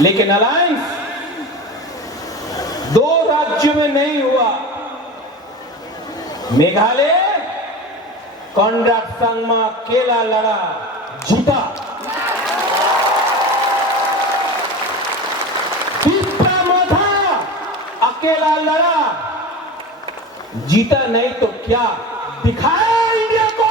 लेकिन अलायंस 2 राज्यों में नहीं हुआ। मेघालय कॉन्राड संगमा अकेला लड़ा, जीता। त्रिपुरा अकेला लड़ा, जीता नहीं तो क्या दिखाया इंडिया को।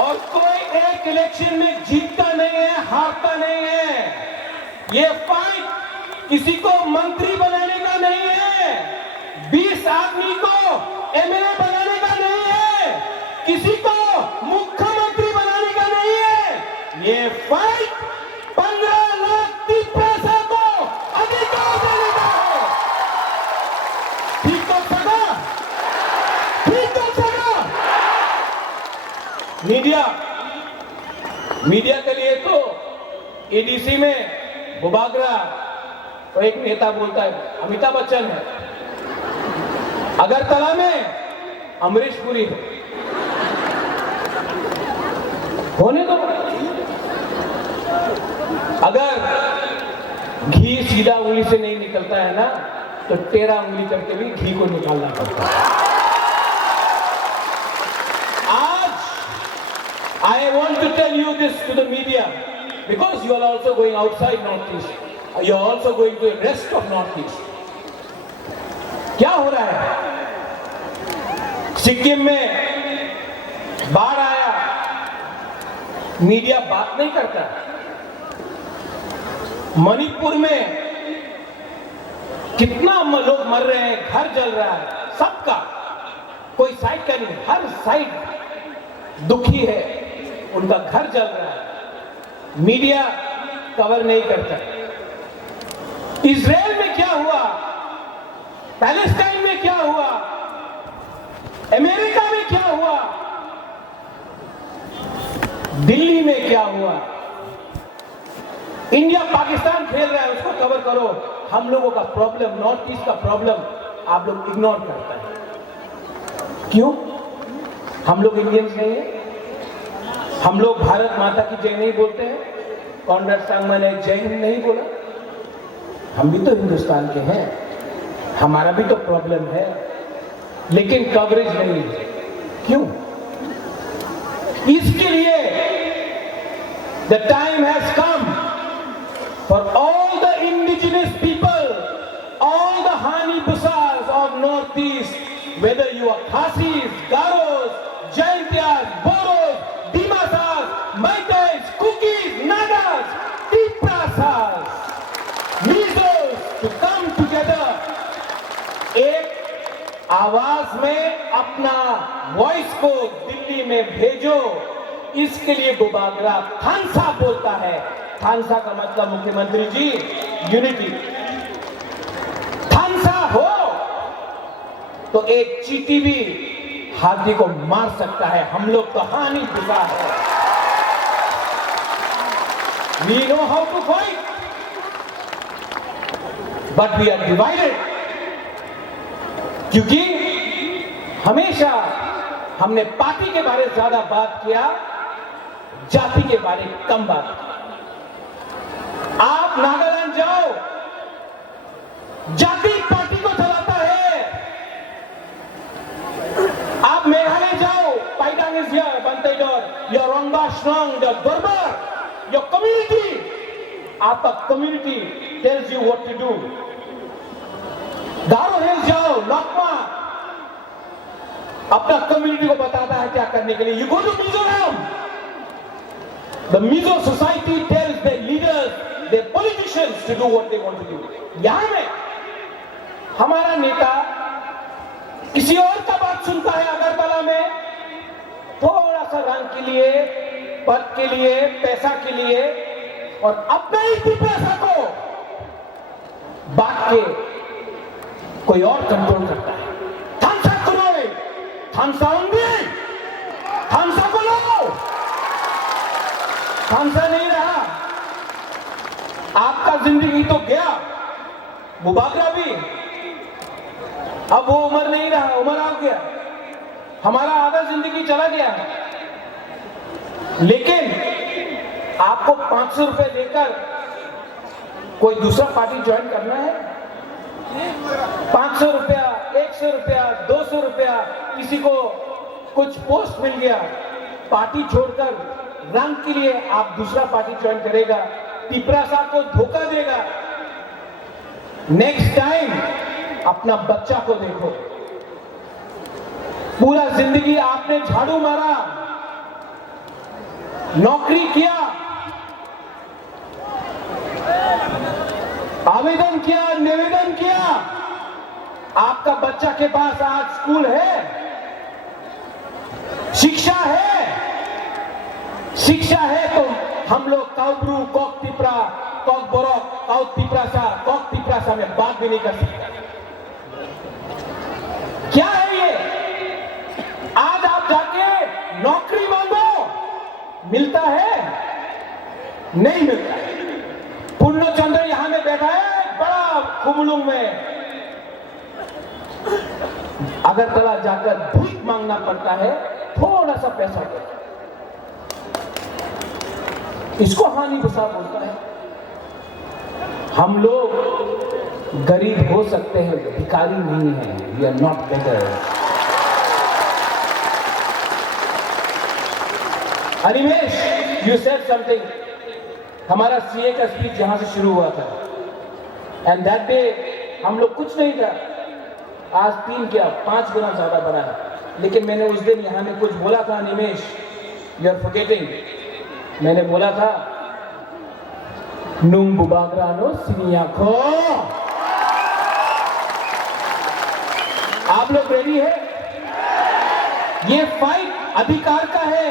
और कोई एक इलेक्शन में जीतता नहीं है, हारता नहीं है। ये फाइट किसी को मंत्री बनाने का नहीं है, 20 आदमी को एमएलए बनाने का नहीं है, किसी को मुख्यमंत्री बनाने का नहीं है। ये फाइट 15 लाख त्रिपुरा को अधिकार देने का है। ठीक तो सका, ठीक तो सका। मीडिया के लिए तो एडीसी में बुबागरा तो एक नेता बोलता है अमिताभ बच्चन है, अगरतला में अमरीश पुरी है। होने दो। अगर घी सीधा उंगली से नहीं निकलता है ना, तो टेढ़ा उंगली करके भी घी को निकालना पड़ता है। I want to tell you this to the media because you are also going outside Northeast. You are also going to the rest of Northeast. क्या हो रहा है? सिक्किम में बाढ़ आया, मीडिया बात नहीं करता। मणिपुर में कितना लोग मर रहे हैं, घर जल रहा है, सबका कोई साइड का नहीं, हर साइड दुखी है, उनका घर जल रहा है, मीडिया कवर नहीं करता। इजराइल में क्या हुआ, पैलेस्टाइन में क्या हुआ, अमेरिका में क्या हुआ, दिल्ली में क्या हुआ, इंडिया पाकिस्तान खेल रहा है, उसको कवर करो। हम लोगों का प्रॉब्लम, नॉर्थ ईस्ट का प्रॉब्लम आप लोग इग्नोर करते हैं। क्यों? हम लोग इंडियंस नहीं है? हम लोग भारत माता की जय नहीं बोलते हैं? कॉन्राड संगमा ने जय हिंद नहीं बोला? हम भी तो हिंदुस्तान के हैं, हमारा भी तो प्रॉब्लम है, लेकिन कवरेज नहीं है। क्यों? इसके लिए the time has come for all the indigenous people, all the हानी बुसास of North East, whether you are Khasis, Garos, Jaintias, Bodos, Dimasas, Meiteis, Kukis, Nagas, Tiprasas, Mizos to come together. एक आवाज में अपना वॉइस को दिल्ली में भेजो। इसके लिए बुबागरा थानसा बोलता है। थानसा का मतलब मुख्यमंत्री जी यूनिटी। थानसा हो तो एक चींटी भी हाथी को मार सकता है। हम लोग तो हानि बुसा है। We know how to fight, but we are divided. क्योंकि हमेशा हमने पार्टी के बारे में ज्यादा बात किया, जाति के बारे में कम बात। आप नागालैंड जाओ, जाति पार्टी को चलाता है। आप मेघालय जाओ, पाइडांग इज हियर, बंतेडोर, योर रोंगबाश्नोंग, योर बर्बर, योर कम्युनिटी, आपका community tells you what to do. Garo Hills जाओ, लकमा अपना कम्युनिटी को बताता है क्या करने के लिए। You go to Mizoram, the Mizo society tells their leaders, their politicians to do what they want to do. यहां में हमारा नेता किसी और का बात सुनता है अगरतला में, थोड़ा सा रंग के लिए, पद के लिए, पैसा के लिए, और अपने ही पैसा को बांट के कोई और कंट्रोल करता है। थानसा करो, थानसा होंगे, थानसा को लो। थानसा नहीं रहा, आपका जिंदगी तो गया, बुबागरा भी, अब वो उम्र नहीं रहा, उम्र आ गया, हमारा आधा जिंदगी चला गया। लेकिन आपको 500 रुपए देकर कोई दूसरा पार्टी ज्वाइन करना है? 500 रुपया, 100 रुपया, 200 रुपया, किसी को कुछ पोस्ट मिल गया, पार्टी छोड़कर रंग के लिए आप दूसरा पार्टी ज्वाइन करेगा, पिपरा साहब को धोखा देगा। नेक्स्ट टाइम अपना बच्चा को देखो। पूरा जिंदगी आपने झाड़ू मारा, नौकरी किया, आवेदन किया, निवेदन किया, आपका बच्चा के पास आज स्कूल है, शिक्षा है। शिक्षा है तो हम लोग काउब्रू, कॉक पिपरा, कॉक बोरक, काउत पिपरा सा में बात भी नहीं कर सकते। क्या है ये? आज आप जाके नौकरी मांगो, मिलता है? नहीं मिलता है। पूर्णचंद्र यहां में बैठा है बड़ा कुमलुंग में, अगरतला जाकर भीख मांगना पड़ता है, थोड़ा सा पैसा दे। इसको हानि गुस्सा बोलता है। हम लोग गरीब हो सकते हैं, भिखारी नहीं है। We are not better. Animesh, you said something. हमारा सीए का स्पीच यहां से शुरू हुआ था, एंड दैट डे हम लोग कुछ नहीं था। आज 3 क्या 5 गुना ज्यादा बना है। लेकिन मैंने उस दिन यहां में कुछ बोला था, अनिमेश, यू आर फॉरगेटिंग। मैंने बोला था, नुंग बुबाग्रानो सिनियाखो। आप लोग रेडी है? ये फाइट अधिकार का है।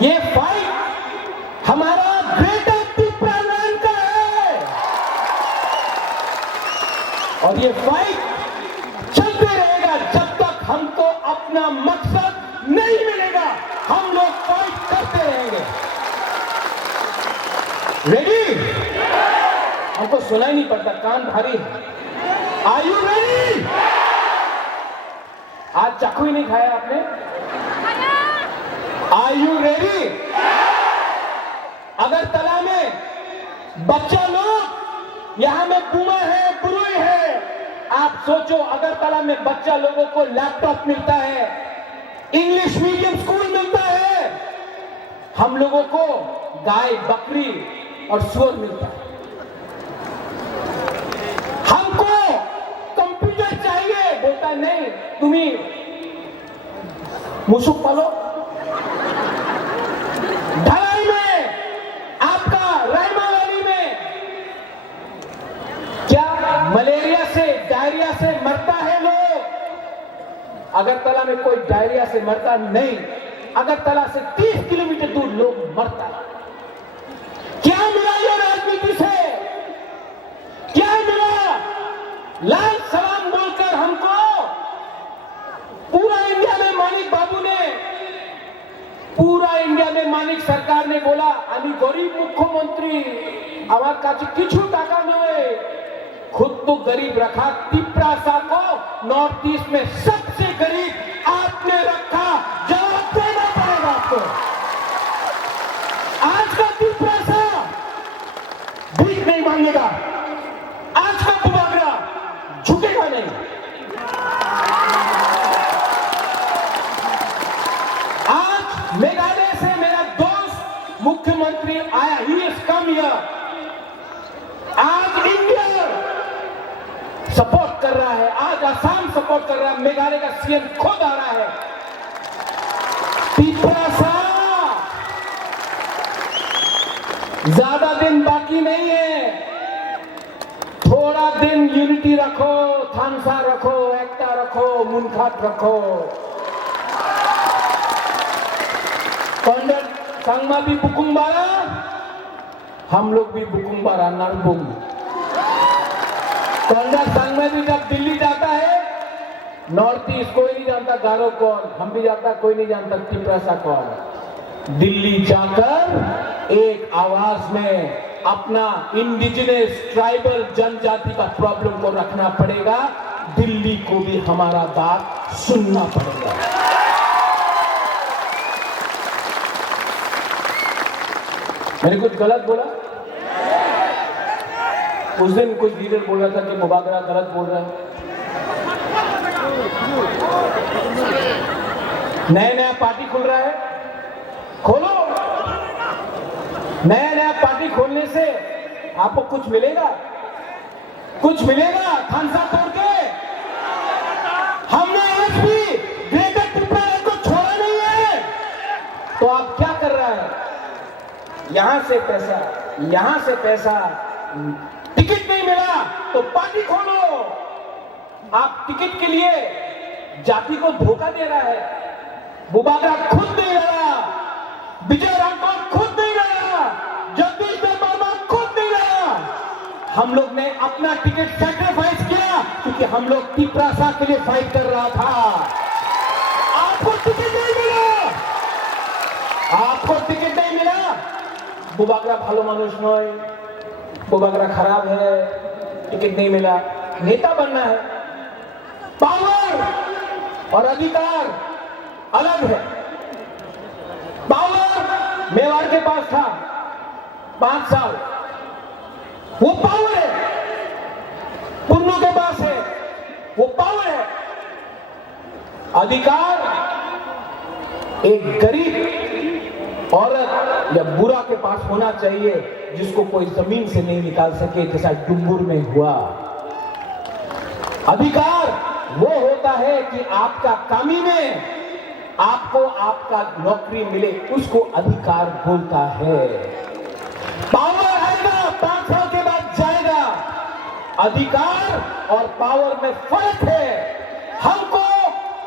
ये फाइट हमारा ग्रेटर पिपरालैंड का है, और ये फाइट चलते रहेगा जब तक हमको अपना मकसद नहीं मिलेगा। हम लोग फाइट करते रहेंगे। रेडी? हमको सुनाई नहीं पड़ता, कान भारी है। Are you ready? आज चाकू ही नहीं खाया आपने? Are you ready? अगरतला में बच्चा लोग, यहां में बुआ है, बुरुई है। आप सोचो, अगरतला में बच्चा लोगों को लैपटॉप मिलता है, इंग्लिश मीडियम स्कूल मिलता है, हम लोगों को गाय, बकरी और सुअर मिलता है। हमको कंप्यूटर चाहिए, बोलता नहीं, तुम्ही मुसुक पालो। ढलाई में, आपका रायमा वैली में क्या मलेरिया से, डायरिया से मरता है लोग? अगरतला में कोई डायरिया से मरता नहीं। अगरतला से 30 किलोमीटर दूर लोग मरता है। क्या मिला ये राजनीति से? क्या मिला? लाल सलाम बोलकर हमको पूरा इंडिया में मानिक बाबू ने, पूरा इंडिया में मानिक सरकार ने बोला, आमी गरीब मुख्यमंत्री, আমার কাছে কিছু টাকা নয়। खुद तो गरीब रखा, पिपरासा को नॉर्थ ईस्ट में सबसे गरीब आपने रखा। जवाब देना पड़ेगा आपको। आज का पिपरासा भीख नहीं मांगेगा, आज का बुबागरा झुकेगा नहीं। आज मेघालय से मेरा दोस्त मुख्यमंत्री आया, ही इज कम हियर। आज इंडिया सपोर्ट कर रहा है, आज असम सपोर्ट कर रहा है, मेघालय का सीएम खुद आ रहा है। पिपरासा, ज्यादा दिन बाकी नहीं है। थोड़ा दिन यूनिटी रखो, थानसा रखो, एकता रखो, मुनखात रखो। पंडित संगमा भी बुकुम्बारा, हम लोग भी बुकुम्बारा, नरबुम। पंडित संघ में भी जब दिल्ली जाता है, नॉर्थ ईस्ट कोई नहीं जानता गारो कौन, हम भी जानता, कोई नहीं जानता पिपरासा कौन। दिल्ली जाकर एक आवाज में अपना इंडिजिनस ट्राइबल जनजाति का प्रॉब्लम को रखना पड़ेगा। दिल्ली को भी हमारा बात सुनना पड़ेगा। मैंने कुछ गलत बोला? उस दिन कुछ लीडर बोल रहा था कि मुबागरा गलत बोल रहा है। नया नया पार्टी खुल रहा है, खोलो। नया नया पार्टी खोलने से आपको कुछ मिलेगा? कुछ मिलेगा खानसा तोड़ के? हमने आज भी ग्रेटर त्रिपुरा को छोड़ा नहीं है। तो आप क्या कर रहा है? यहां से पैसा, टिकट नहीं मिला तो पार्टी खोलो। आप टिकट के लिए जाति को धोखा दे रहा है। मुबागरा खुद नहीं लड़ा, विजय राठौर खुद नहीं लड़ा, जगदीश वर्मा खुद नहीं लड़ा। हम लोग ने अपना टिकट सैक्रिफाइस किया क्योंकि हम लोग तिपरासा के लिए फाइट कर रहा था। आपको टिकट नहीं मिला, मुबागरा भालो मानुष नय, मुबागरा खराब है, टिकट नहीं मिला। नेता बनना है, पावर और अधिकार अलग है। पावर मेवाड़ के पास था 5 साल, वो पावर है। पुन्नू के पास है, वो पावर है। अधिकार एक गरीब औरत या बुरा के पास होना चाहिए जिसको कोई जमीन से नहीं निकाल सके, जैसा डुम्बुर में हुआ। अधिकार वो होता है कि आपका कामी में आपको आपका नौकरी मिले, उसको अधिकार बोलता है। पावर आएगा 5 साल के बाद जाएगा। अधिकार और पावर में फर्क है। हमको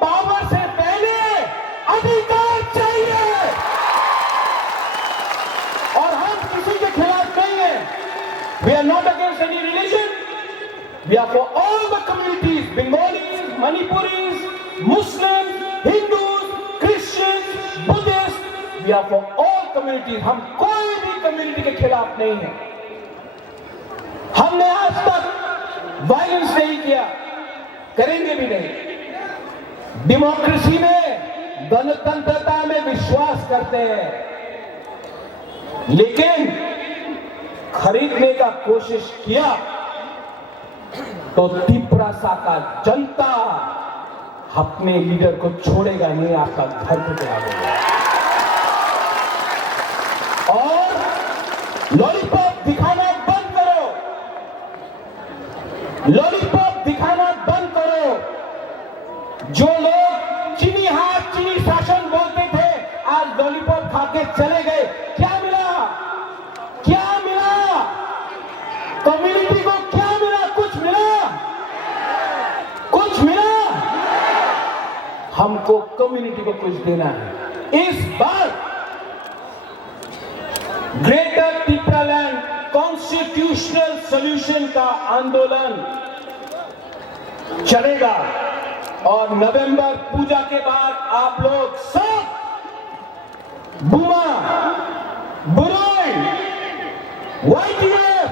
पावर से पहले अधिकार चाहिए और हम किसी के खिलाफ नहीं है। We are not against any religion. We are for all the communities, Bengalis, Manipuris, Muslims, Hindus, Christians, Buddhists. We are for all communities. हम कोई भी कम्युनिटी के खिलाफ नहीं है। हमने आज तक वायलेंस नहीं किया, करेंगे भी नहीं। डेमोक्रेसी में, गणतंत्रता में विश्वास करते हैं, लेकिन खरीदने का कोशिश किया तो तिपरासा का जनता अपने लीडर को छोड़ेगा नहीं, आपका घर पे चला देगा। और लॉलीपॉप दिखाना बंद करो, लॉलीपॉप दिखाना बंद करो। जो लोग चीनी हाथ चीनी शासन बोलते थे, आज लॉलीपॉप खा के चले गए। क्या मिला? क्या मिला? कम्युनिटी को क्या मिला? कुछ मिला? कुछ मिला? हमको कम्युनिटी को कुछ देना है। इस बार ग्रेटर त्रिपुरालैंड कॉन्स्टिट्यूशनल सॉल्यूशन का आंदोलन चलेगा और नवंबर पूजा के बाद आप लोग सब बुमा, बुरोई, YTF,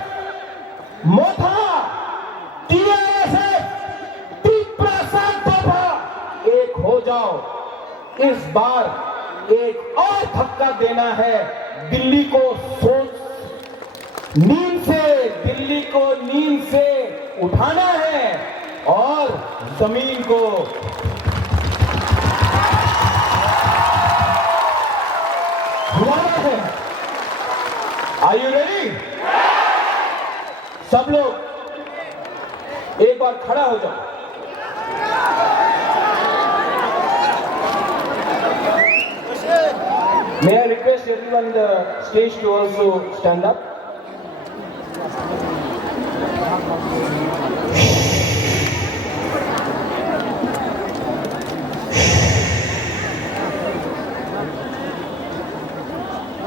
मोथा, TISF, तिपरासा दफा एक हो जाओ। इस बार एक और धक्का देना है। दिल्ली को दिल्ली को नींद से उठाना है और जमीन को हिलाना है। Are you ready? सब लोग एक बार खड़ा हो जाओ। May I request everyone on the stage to also stand up?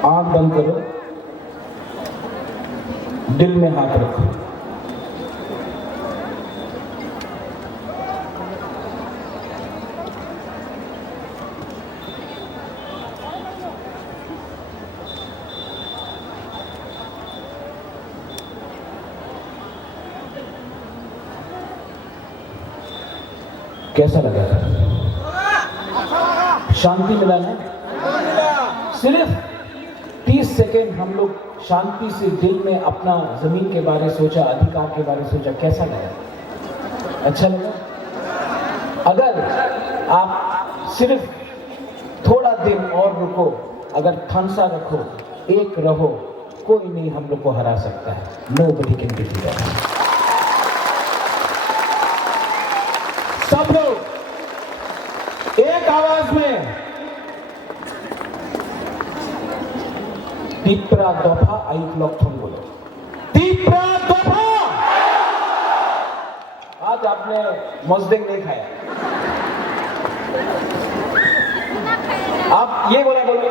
आंख बंद करो, दिल में हाथ रखो। कैसा लगा? शांति मिला ना? सिर्फ 30 20 सेकेंड हम लोग शांति से दिल में अपना जमीन के बारे सोचा, अधिकार के बारे सोचा, कैसा लगा? अच्छा लगा? अगर आप सिर्फ थोड़ा दिन और रुको, अगर थांसा रखो, एक रहो, कोई नहीं हम लोग को हरा सकता है। Nobody can defeat us. सब लोग एक आवाज में तीपरा दफा आयुक लक्षण बोलो, तीपरा दफा। आज आपने मजदेंग नहीं खाया, आप ये बोला बोलो,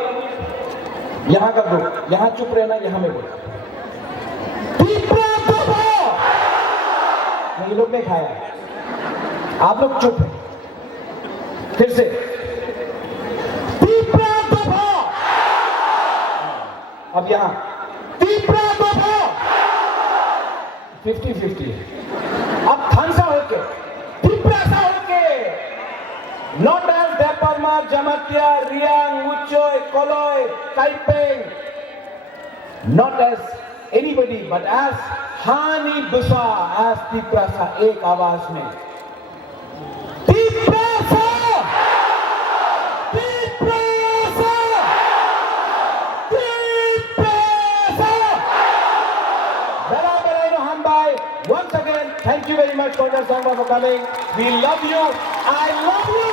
यहां का दो, यहां चुप रहना, यहां में बोला तीपरा दफा। ये लोग ने खाया, आप लोग चुप है। फिर से तीपरा दफा। अब यहां तीपरा दफा। 50-50 अब थानसा होके, तीपरा सा होके, not as Deparma, Jamatia, Riang, Uchoy, Koloy, Kaipeng, not as anybody, but as Hani Busa, as Tiprasa, एक आवाज में Tiprasa, Tiprasa, Tiprasa. Beraber Rohan Bhai, once again, thank you very much, Koder Sangma, for coming. We love you. I love you.